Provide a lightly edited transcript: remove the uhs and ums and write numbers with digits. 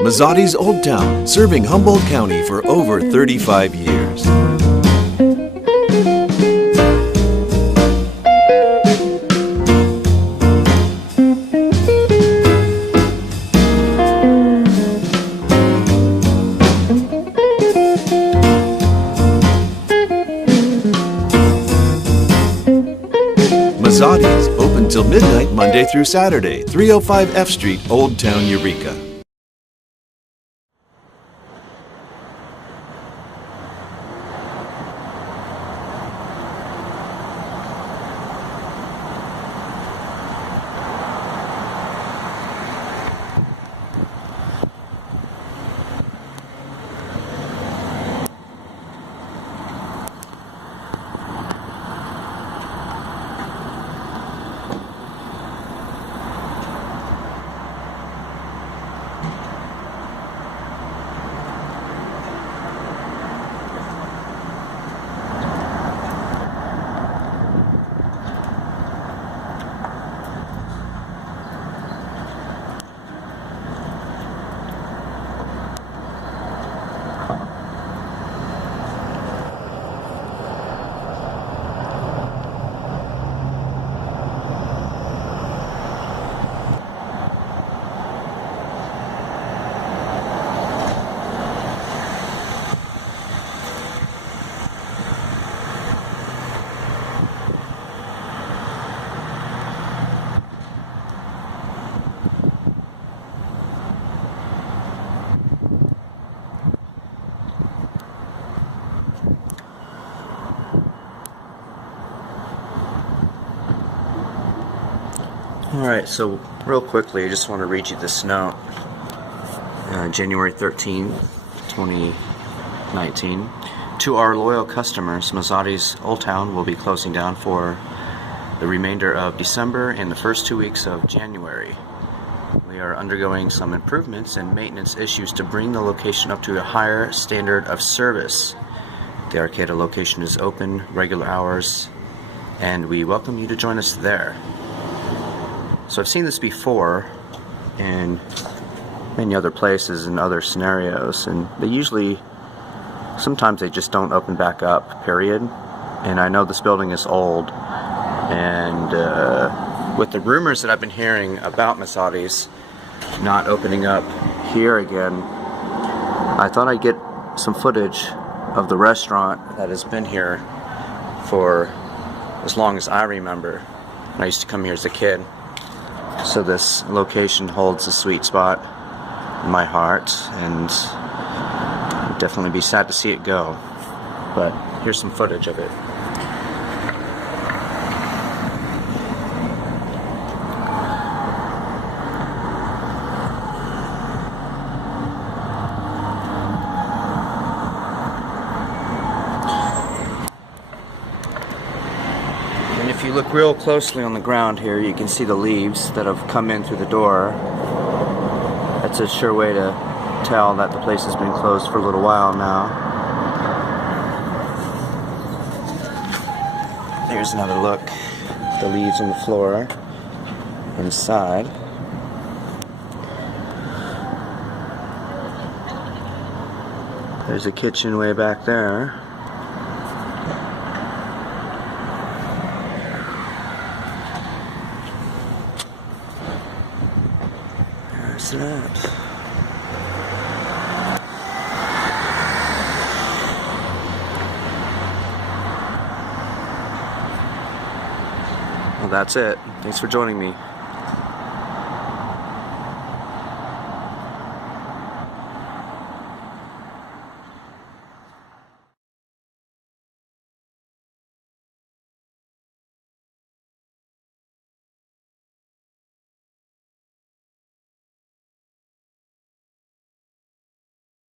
Mazzotti's Old Town, serving Humboldt County for over 35 years. Mazzotti's, open till midnight Monday through Saturday, 305 F Street, Old Town, Eureka. Alright, so real quickly, I just want to read you this note. January 13th, 2019. To our loyal customers, Mazzotti's Old Town will be closing down for the remainder of December and the first 2 weeks of January. We are undergoing some improvements and maintenance issues to bring the location up to a higher standard of service. The Arcata location is open, regular hours, and we welcome you to join us there. So I've seen this before in many other places and other scenarios, and sometimes they just don't open back up, period. And I know this building is old, and with the rumors that I've been hearing about Mazzotti's not opening up here again, I thought I'd get some footage of the restaurant that has been here for as long as I remember. I used to come here as a kid. So this location holds a sweet spot in my heart, and I'd definitely be sad to see it go. But here's some footage of it. And if you look real closely on the ground here, you can see the leaves that have come in through the door. That's a sure way to tell that the place has been closed for a little while now. Here's another look. The leaves on the floor inside. There's a kitchen way back there. That. Well, that's it. Thanks for joining me.